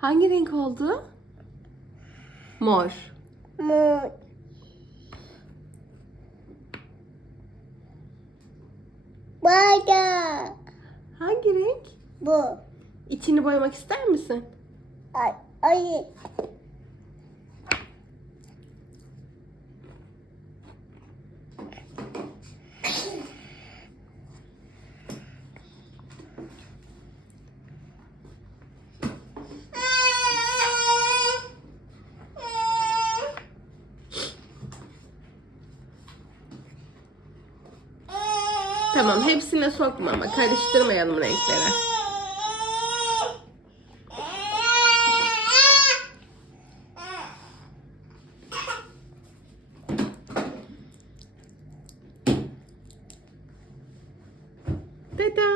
Hangi renk oldu? Mor. Mor. Burada. Hangi renk? Bu. İçini boyamak ister misin? Ay. Ay. Tamam, hepsine sokma ama karıştırmayalım renkleri. Tada!